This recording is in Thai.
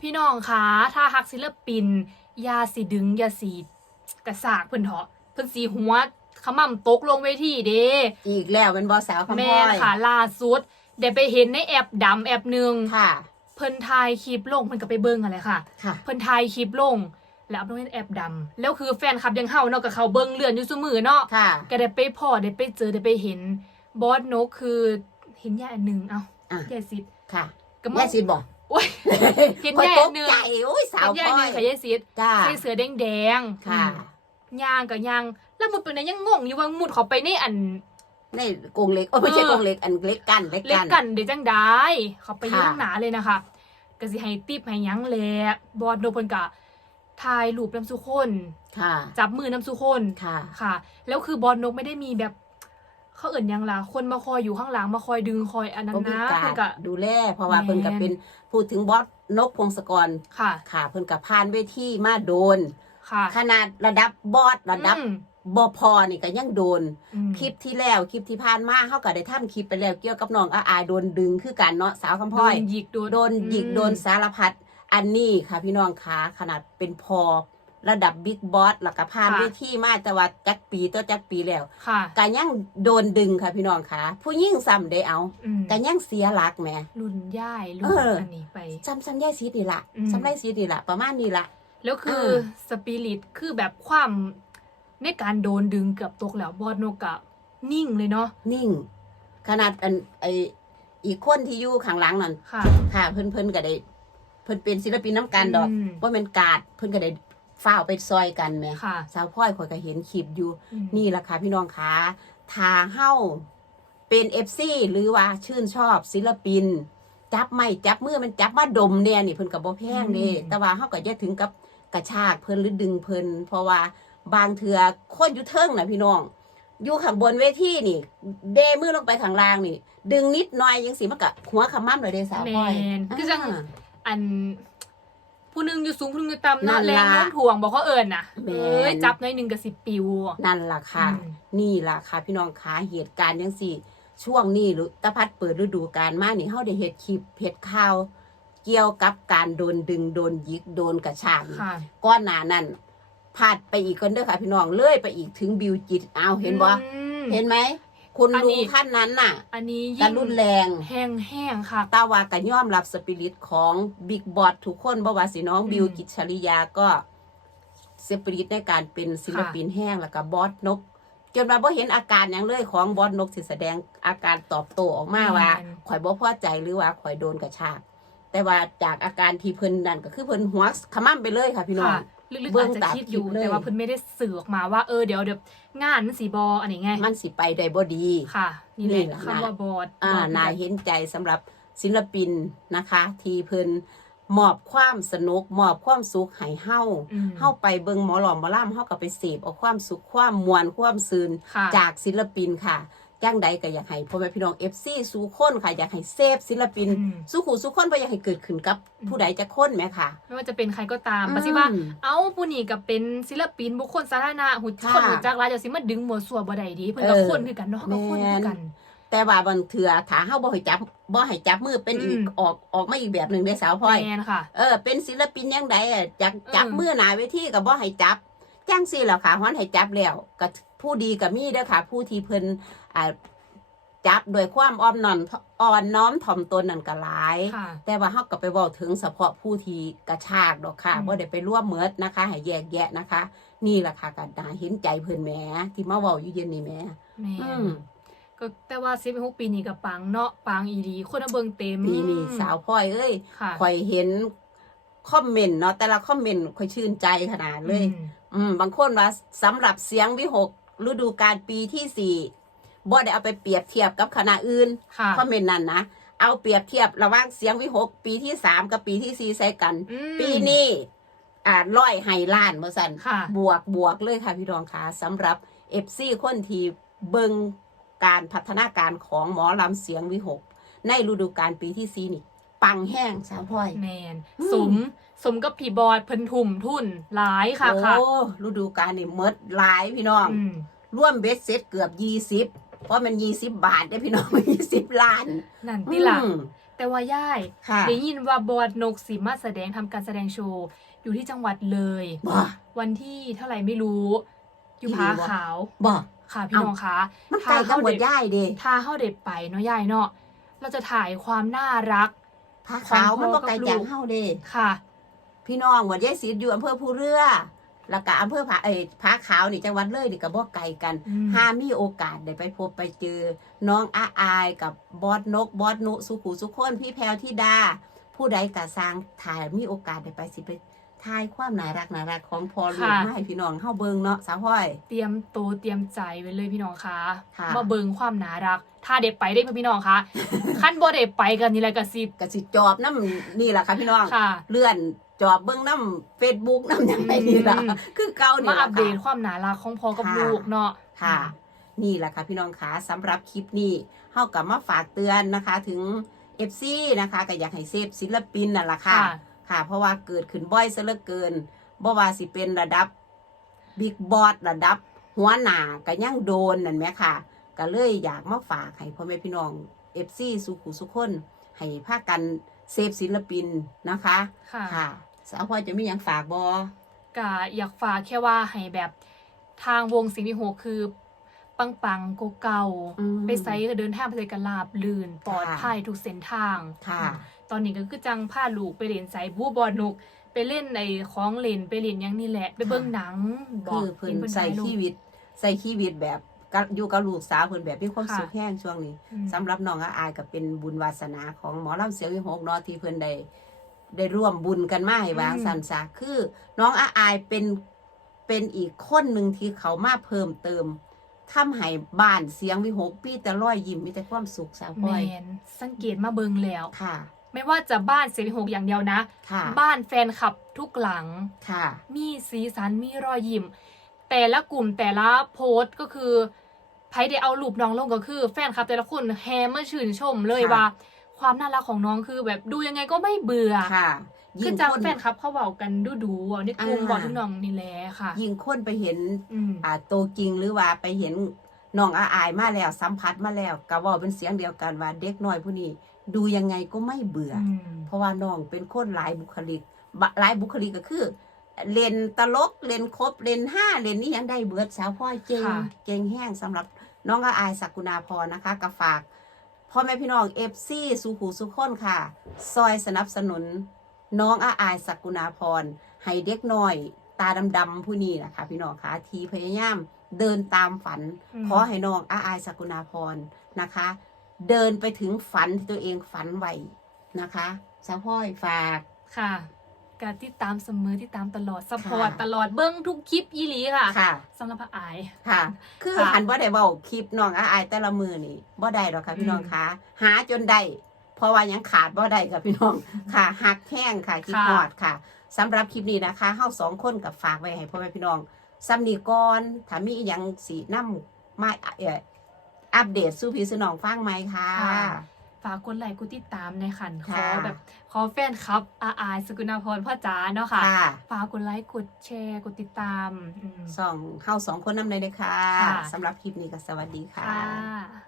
พี่น้องคะถ้าฮักศิลปินอยาสิดึงอยาสีกระสากเพิ่นเถาะเพิ่นสีหัวขมั่มตกลงเวทีเด้อีกแล้วเป็นบอสาวคำแม่พ่อนยค่ะล่าสุดได้ไปเห็นในแอปดำแอปหนึ่งค่ะ เพิ่นถ่ายคลิปลงเพิ่นก็ไปเบิ่งอะไรค่ะค่ะเพิ่นถ่ายคลิปลง แล้วเอาลงในแอปดำแล้วคือแฟนคลับอยังเฮาเนาะกับเขาเบิ่งเลื่อนอยู่ซุมือเนาะค่ะก็ได้ไปพอได้ไปเจอได้ไปเห็นบอสนกคือเห็นยายอันหนึ่งเอ้าอะยายซิดค่ะก็แม่สินบอก โอ้ยเห็นคอยแย่ตกหนึ่งใจโอ้ยสาวเห็นยายพ่หอนึ่งยกับยายซิดจ้า ใส่เสื้อแดงแดงๆค่ะ อืมย่างกับย่างแล้วมุดไปไหนยังงงอยู่ว่ามุดเขาไปในอัน ในกรงเล็กโอ้ไม่ใช่เออ กรงเล็กอันเล็กกันเล็กเล็กกัน กันเดี๋ยวจังได้เขาไปอยืค่ะนหนาเลยนะคะก็สิให้ติปให้หยังแหละบอสโดนเพิ่นกะถ่ายรูปน้ำสุคน ค่ะจับมือน้ำสุคน ค่ะ ค่ะ แล้วคือบอสนกไม่ได้มีแบบ เขาเอิ่นหยังล่ะคนมาคอยอยู่ข้างหลังมาคอยดึงคอยอันนั้นก็มีนะกาเพิ่รนกะดูแลเพราะว่าแม่น เพิ่นก็เป็นพูดถึงบอสนกพงศกรค่ะค่ะ เพิ่นกับผ่านเวทีมาโดน ค่ะขนาดระดับบอสระดับอืมบพอนี่ก็ยังโดน อืมคลิปที่แล้วคลิปที่ผ่านมาเขาก็ได้ทำคลิปไปแล้วเกี่ยวกับน้องอาอายโดนดึงคือกันเนาะสาวคำโดพ่อยนหยิกโดนโดนหยิกอืม โดนสารพัดอันนี้ค่ะพี่น้องคะขนาดเป็นพอ ระดับบิ๊กบอสหลักกผ่านเวทีมาแต่ว่าจักปีต่อจักปีแล้วค่ะก็ยังโดนดึงค่ะพี่น้องคะผู้ยิ่งซ้ำได้เอาอืมก็ยังเสียหลักแหมรุ่นย่ายรุ่เอนออัอันนี้ไปซ้ำซ้ำย่ายซีดีละอืมซ้ำไรซีดีละประมาณนี้ละแล้วคือเออสปิริตคือแบบความในการโดนดึงเกือบตกแล้วบอดโนกะนิ่งเลยเนาะนิ่ง ขนาดอันไออีกคนที่อยู่ข้างหลังนั่นค่ะ ค่ะเพิ่นเพิ่นก็ได้ เพิ่นเป็นศิลปินน้ำกันดอกมว่าเป็นการ์ดเพิ่นก็ได้ ฝ้าวไปซอยกันแหมค่ะ สาวพ่อยข่อยก็เห็นคลิปอยู่อืมนี่แหละค่ะพี่น้องคะทาเฮ้าเป็นเอฟซีหรือว่าชื่นชอบศิลปิน จับไม่จับมือมันจับมาดมเนี่ยนี่เพิ่นก็บ่แพงเด้แต่ว่าเฮาก็อย่าถึงกับกระชากเพิ่นหรือดึงเพิ่นเพราะว่าบางเทื่อคนอยู่เทิงน่ะพี่น้อง อยู่ข้างบนเวทีนี่ เดมือลงไปข้างล่างนี่ ดึงนิดหน่อยยังสิมันก็หัวขมั่มเลยเด้สาวพ่อยแม่นคือจัง อ่า อัน ผู้หนึงอยู่สูงผู้หนึงอยู่ต่ำนั่เนาะนแรงล่ะโน้มถ่วงบอกเขาเอิญน่ะแม่น เอ้ยจับหน้อยหนึ่งกับสิบปิว นั่นล่ะค่ะ อืม นี่ล่ะค่ะ พี่น้องคะเหตุการณ์ยังสี่ ช่วงนี้หรือตะพัดเปิดฤดูกาลมานี่เฮาได้เฮ็ดคลิปเฮ็ดข่าว เกี่ยวกับการโดนดึงโดนหยิกโดนกระชากนี่ค่ะ ก้อนหนานั้นพาดไปอีกคนเด้อค่ะ พี่น้องเลื่อยไปอีกถึงบิวจิตอ้าวเห็นบ่อืมเห็นไหม คุณอันลุนี้งท่านนั้นน่ะอันนี้กระรุนแรงแห้งแห้งๆค่ะตาวาก็ยอมรับสปิริตของบิ๊กบอสทุกคนบ่ว่าสิน้องอืมบิวกิจชริยาก็สปิริตในการเป็นศิลปินแห้งแล้วก็บอสนกจนมาบ่เห็นอาการหยังเลยของบอสนกสิแสดงอาการตอบโต้ออกมาว่าแม่นข่อยบ่พอใจหรือว่าข่อยโดนกระชากแต่ว่าจากอาการที่เพิ่นนั่นก็คือเพิ่นหัวขมั่มไปเลยค่ะพี่น้องค่ะ ลึกๆเบิ่อางจจะตามคิดอยู่คลิปเลยแต่ว่าเพิ่นไม่ได้สื่อออกมาว่าเออเดี๋ยวเดี๋ยวงานมันสีบออันนี้ไงมันสิไปได้บ่ดีค่ะ นี่แหนี่ละแหละคำว่าบอดอ่าบอดนายเห็นใจสำหรับศิลปินนะคะ ที่เพิ่นมอบความสนุกมอบความสุขให้เฮาอืมเฮาไปเบิ่งหมอหลอมหมอล่ำเฮาก็ไปเสพเอาความสุขความมวลความซื่นค่ะจากศิลปินค่ะ จังใดก็อยากให้พ่อแม่พี่น้อง FC สู่คนค่ะอยากให้เซฟศิลปิน อืม สู่ขู่สู่คนบ่อยากให้เกิดขึ้นกับอืมผู้ใดจะคนแหมค่ะ ไม่ว่าจะเป็นใครก็ตามอืมปฏิว่า เอ้าผู้นี้ก็เป็นศิลปินบุคคลสาธารณะหุ่นค่ะคนหุ่นจักรายจะสิมาดึงหมวดสัวบ่ได้ดีเพิ่นก็เออคนคือกันเนาะเขาก็คนคือกันแต่ว่าบางเถื่อถ้าเฮาบ่ให้จับบ่ให้จับมือเป็นอีกอืม ออกออกมาอีกแบบหนึงได้สาวพลอย แมนค่ะ เออเป็นศิลปินยังไงอะจับอืมจับมือหนาเวทีกับบ่ให้จับ จ้งสิแหล้วค่ะฮ้อนให้จับแล้วก็ผู้ดีกับมีเด้อค่ะ ผู้ที่เพิ่นอ่าจับโดยความอ่อนนอนอ่อนน้อมถ่อมตนนั่นก็หลาย ค่ะ แต่ว่าเฮาก็ไปเว้าถึงเฉพาะผู้ที่กระชากดอกค่ะอืม บ่ได้ไปร่วมเมิดนะคะ ให้แยกแยะนะคะ นี่แหละค่ะก็น่าเห็นใจเพิ่นแหมที่มาเว้าอยู่เย็นนี่แหมแมอืนมก็แต่ว่าสิบหกปีนี้ก็ปังเนาะปังอีดีคนเอาเบิ่งเต็มปีนี้สาวพ่อยเอ้ย ค่ะข่อยเห็นคอมเมนต์เนาะแต่ละคอมเมนต์ข่อยชื่นใจขนาดเลย อืม อืมบางคนว่าสำหรับเสียงวิหกฤดูกาลปีที่สี่บ่ได้เอาไปเปรียบเทียบกับคณะอื่นค่ะคอมเมนต์นั้นนะเอาเปรียบเทียบระหว่างเสียงวิหกปีที่สามกับปีที่สี่ใส่กันอืมปีนี้อ่าร้อยไฮล้านเมื่อสันค่ะบวกบวกเลยค่ะพี่รองค่ะสำหรับเอฟซีคนที่เบิงการพัฒนาการของหมอลำเสียงวิหก ในฤดูกาลปีที่สี่นี่ ปังแห้งสาวพลอยแมนอืมสม สมกับผีบอดเพิ่นทุ่มทุนหลายค่ะค่ะโอ้ฤดูกาลนี่เมดหลายพี่น้องอืมร่วมเบ็ดเสร็จเกือบยี่สิบเพราะมันยี่สิบบาทได้อพี่น้องยี่สิบล้าน นั่นที่ล่ะอืมแต่ว่าย่ายค่ะได้ยินว่าบอดนกสีมาแสดงทำการแสดงโชว์อยู่ที่จังหวัดเลยบ่วันที่เท่าไหร่ไม่รู้ อยู่ที่ผาไหนวะขาวบ่ค่ะพี่เอ้าน้องคะมันไกลกันหมดย่ายเด้ถ้าเข้าเด็ดไปเนาะยายเนาะเราจะถ่ายความน่ารักผาขาวมันบ่ไกลของพ่อกับลูกจากเฮาเด้ค่ะ พี่น้องวัดยายศรีอยู่อำเภอภูเรือแล้วก็อำเภอผาเอ้ยผาขาวนี่จังหวัดเลยนี่ก็บ่ไกลกันอืมห้ามีโอกาสได้ไปพบไปเจอ น้องอาอายกับบอสนกบอสนุสุขุสุขคนพี่แพรวธิดา ผู้ใดกะสร้างถ่ายมีโอกาสได้ไปสิไปถ่ายความน่ารักน่ารักของพอลูกมาให้พี่น้องเฮาเบิ่งเนาะสาวพ่อย เตรียมตัวเตรียมใจไว้เลยพี่น้องคะค่ะมาเบิงความน่ารัก ถ้าเด็ดไปได้พี่น้องคะขั้นบ่เด็ดไปกันนี่แหละกระซิบก็สิจอบน้ำนี่แหละค่ะพี่น้องค่ะเลื่อน จอบเบิ่งน้ำ Facebook น้ำหยังไงนี่ล่ะอืมคือเก่านี่มาล่ะอัปเดตค่ะ ความน่ารักของพ่อกับค่ะ ลูกเนาะ ค่ะ นี่แหละค่ะพี่น้องคะสำหรับคลิปนี้เฮากลับมาฝากเตือนนะคะถึง FC นะคะก็อยากให้เซฟศิลปินนั่นแหละค่ะค่ะ ค่ะ เพราะว่าเกิดขึ้นบ่อยซะเหลือเกินบ่ว่าสิเป็นระดับบิ๊กบอสระดับ หัวหน้าก็ยังโดนนั่นแหมค่ะ ก็เลยอยากมาฝากให้พ่อแม่พี่น้อง FC สุขุสุขคนให้พากัน เซฟศิลปินนะคะค่ะค่ะสาวพลอยจะมีหยังฝากบ่ก็อยากฝากแค่ว่าให้แบบทางวงสิงห์วิหกคือ ปังปังๆเก่าอืมๆไปไซก็เดินทางไปไสกันลาบลื่นปลอดภัยทุกเส้นทาง ค่ะ ตอนนี้ก็คือจังพาลูกไปเล่นไซบูบอลนุก ไปเล่นในของเล่นไปเล่นหยังนี่แหละ ไปเบิ่งหนังบอคืกอเพิ่นห็ใส่ถ่ายรูปชีวิตใส่ชีวิตแบบ กับอยู่กับลูกสาวเพิ่นแบบมีความค่ะสุขแห้งช่วงนี้อืมสำหรับน้องอาอายก็เป็นบุญวาสนาของหมอลำเสียงวิหกเนาะที่เพิ่นได้ได้ร่วมบุญกันมาให้วางสันซะคือ น้องอาอายเป็นเป็นอีกคนหนึ่งที่เขามาเพิ่มเติมทำให้บ้านเสียงวิหกพี่แต่ร้อยยิ้มมีแต่ความสุขสาวแมพ่อยนสังเกตมาเบิงแล้ว ค่ะ ไม่ว่าจะบ้านเซริหกอย่างเดียวนะ ค่ะบ้านแฟนคลับทุกหลัง ค่ะ มีสีสันมีรอยยิ้ม แต่ละกลุ่มแต่ละโพสต์ก็คือไพได้เอารูปน้องลงก็คือ แฟนคลับแต่ละคนแฮมาชื่นชมเลยค่ะ ว่า ความน่ารักของน้องคือแบบดูยังไงก็ไม่เบื่อค่ะคือจังแฟนคลับเขาเบากันดูดูๆอะในกลุ่มอ่าบอกทุกน้องนี่แหละค่ะ ยิ่งคนไปเห็น อืม อ่าโตวจริงหรือว่าไปเห็นน้องอาอายมาแล้วสัมผัสมาแล้วก็เว่าเป็นเสียงเดียวกันว่าเด็กน้อยผู้นี้ดูยังไงก็ไม่เบื่อออืมเพราะว่าน้องเป็นคนหลายบุคลิกบะหลายบุคลิกก็คือ เล่นตลกเล่นครบเล่นห้าเล่นนี่ยังได้เบิดสาวพ่อยเก่งค่ะเก่งแห้งสำหรับน้องอาอายสักกุณาพรนะคะกับฝากพ่อแม่พี่น้องเอฟซีสุขูสุขคนค่ะ ซอยสนับสนุน น้องอาอายสักกุณาพรให้เด็กน้อย ตาดำๆผู้นี้นะคะพี่น้องคะทีพยายามเดินตามฝันอืมขอให้น้องอาอายสกุณาพรนะคะ เดินไปถึงฝันที่ตัวเองฝันไว้นะคะสาวพ่อยฝาก ค่ะ การติดตามเสมอที่ตามตลอดสปอร์ตค่ะตลอดเบิ้งทุกคลิปยี่หลีค่ะค่ะสำหรับพระอายค่ะ คือค่ะหันว่าได้เบาคลิปน้องอาอายแต่ละมือนี่บ่ได้หรอกค่ะพี่น้องอืมคะหาจนได้เพราะว่ายังขาดบ่ได้ค่ะพี่น้องค่ะหักแห้งค่ะคิดค่ะฮอดค่ะสำหรับคลิปนี้นะคะเฮาสองคนกับฝากไว้ให้พ่อแม่พี่น้องซ้ำนี้ก่อนถ้ามีอหยังสีน้ำมาเอ่ออัปเดตสู้พี่สู้น้องฟังไหมค่ะค่ะ ฝากกดไลค์กดติดตามในอยขันขอค่ะแบบขอแฟนครับอาอายสกุณาพรพ่อจ๋าเนาะค่ะ ค่ะ ฝากกดไลค์กดแชร์กดติดตามอืมสองเฮาสองคนนำเลยเลยค่ะค่ะ สำหรับคลิปนี้ก็สวัสดีค่ะ ค่ะ